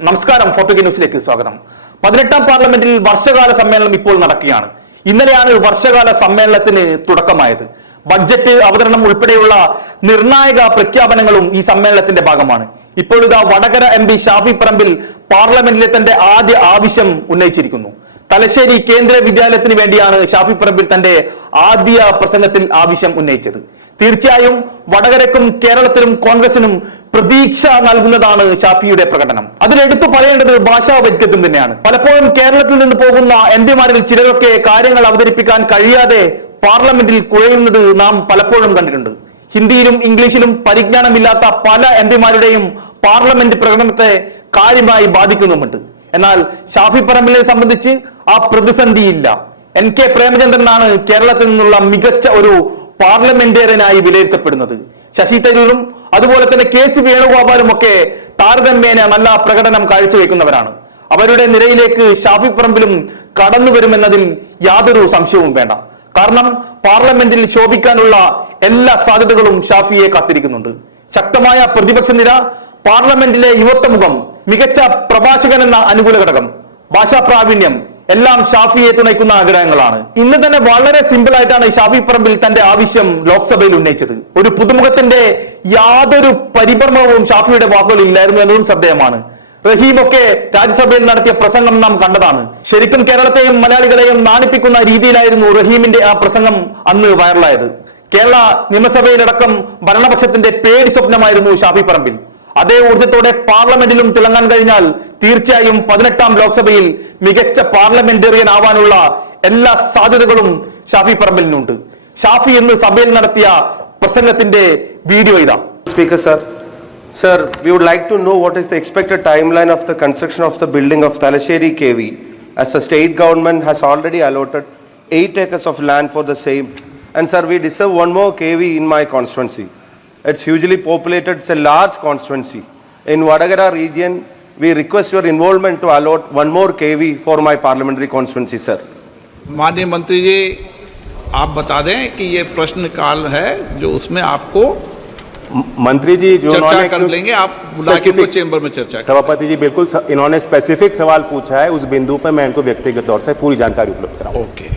നമസ്കാരം ഫോട്ടോ ന്യൂസിലേക്ക് സ്വാഗതം. പതിനെട്ടാം പാർലമെന്റിൽ വർഷകാല സമ്മേളനം ഇപ്പോൾ നടക്കുകയാണ്. ഇന്നലെയാണ് വർഷകാല സമ്മേളനത്തിന് തുടക്കമായത്. ബഡ്ജറ്റ് അവതരണം ഉൾപ്പെടെയുള്ള നിർണായക പ്രഖ്യാപനങ്ങളും ഈ സമ്മേളനത്തിന്റെ ഭാഗമാണ്. ഇപ്പോൾ ഇതാ വടകര എം പി ഷാഫി പറമ്പിൽ പാർലമെന്റിലെ തന്റെ ആദ്യ ആവശ്യം ഉന്നയിച്ചിരിക്കുന്നു. തലശ്ശേരി കേന്ദ്ര വിദ്യാലയത്തിന് വേണ്ടിയാണ് ഷാഫി പറമ്പിൽ തന്റെ ആദ്യ പ്രസംഗത്തിൽ ആവശ്യം ഉന്നയിച്ചത്. തീർച്ചയായും വടകരക്കും കേരളത്തിനും കോൺഗ്രസിനും പ്രതീക്ഷ നൽകുന്നതാണ് ഷാഫിയുടെ പ്രകടനം. അതിലെടുത്തു പറയേണ്ടത് ഭാഷാ വൈദ്യത്വം തന്നെയാണ്. പലപ്പോഴും കേരളത്തിൽ നിന്ന് പോകുന്ന എം പിമാരിൽ ചിലരൊക്കെ കാര്യങ്ങൾ അവതരിപ്പിക്കാൻ കഴിയാതെ പാർലമെന്റിൽ കുഴയുന്നത് നാം പലപ്പോഴും കണ്ടിട്ടുണ്ട്. ഹിന്ദിയിലും ഇംഗ്ലീഷിലും പരിജ്ഞാനമില്ലാത്ത പല എം പിമാരുടെയും പാർലമെന്റ് പ്രകടനത്തെ കാര്യമായി ബാധിക്കുന്നുമുണ്ട്. എന്നാൽ ഷാഫി പറമ്പിലെ സംബന്ധിച്ച് ആ പ്രതിസന്ധിയില്ല. എൻ കെ പ്രേമചന്ദ്രനാണ് കേരളത്തിൽ നിന്നുള്ള മികച്ച ഒരു പാർലമെന്റേറിയനായി വിലയിരുത്തപ്പെടുന്നത്. ശശി തരൂരും അതുപോലെ തന്നെ കെ സി വേണുഗോപാലും ഒക്കെ താരതമ്യേന നല്ല പ്രകടനം കാഴ്ചവെക്കുന്നവരാണ്. അവരുടെ നിരയിലേക്ക് ഷാഫി പറമ്പിലും കടന്നു വരുമെന്നതിൽ യാതൊരു സംശയവും വേണ്ട. കാരണം പാർലമെന്റിൽ ശോഭിക്കാനുള്ള എല്ലാ സാധ്യതകളും ഷാഫിയെ കാത്തിരിക്കുന്നുണ്ട്. ശക്തമായ പ്രതിപക്ഷ നിര പാർലമെന്റിലെ യുവത്വമുഖം മികച്ച പ്രഭാഷകൻ എന്ന അനുകൂല ഘടകം. ഭാഷാ പ്രാവീണ്യം എല്ലാം ഷാഫിയെ തുണയ്ക്കുന്ന ആഗ്രഹങ്ങളാണ്. ഇന്ന് തന്നെ വളരെ സിമ്പിൾ ആയിട്ടാണ് ഷാഫി പറമ്പിൽ തന്റെ ആവശ്യം ലോക്സഭയിൽ ഉന്നയിച്ചത്. ഒരു പുതുമുഖത്തിന്റെ യാതൊരു പരിഭ്രമവും ഷാഫിയുടെ വാക്കുകളിൽ ഇല്ലായിരുന്നു എന്നതും ശ്രദ്ധേയമാണ്. റഹീമൊക്കെ രാജ്യസഭയിൽ നടത്തിയ പ്രസംഗം നാം കണ്ടതാണ്. ശരിക്കും കേരളത്തെയും മലയാളികളെയും നാണിപ്പിക്കുന്ന രീതിയിലായിരുന്നു റഹീമിന്റെ ആ പ്രസംഗം അന്ന് വൈറലായത് കേരള നിയമസഭയിലടക്കം ഭരണപക്ഷത്തിന്റെ പേടി സ്വപ്നമായിരുന്നു ഷാഫി പറമ്പിൽ. അതേ ഊർജത്തോടെ പാർലമെന്റിലും തിളങ്ങാൻ കഴിഞ്ഞാൽ തീർച്ചയായും പതിനെട്ടാം ലോക്സഭയിൽ മികച്ച പാർലമെന്റേറിയൻ ആവാനുള്ള എല്ലാ സാധ്യതകളും ഷാഫി പറമ്പലിനുണ്ട്. ഷാഫി ഇന്ന് സഭയിൽ നടത്തിയ പ്രസംഗത്തിന്റെ വീഡിയോ ഇതാ. Speaker sir sir we would like to know what is the expected time line of the construction of the building of Thalassery K V as a state government has already allotted eight acres of land for the same and sir we deserve one more K V in my constituency It's hugely populated, it's a large constituency. In Vadagara region, we request your involvement to allot one more KV for my parliamentary constituency, sir. माननीय मंत्री जी आप बता दें कि ये प्रश्न काल है जो उसमें आपको मंत्री जी जो चर्चा कर लेंगे आप बुला के specific- इनको चेंबर में चर्चा सभापति जी बिल्कुल इन्होंने स्पेसिफिक सवाल पूछा है उस बिंदु पर मैं इनको व्यक्तिगत तौर से पूरी जानकारी उपलब्ध कराऊँगा ओके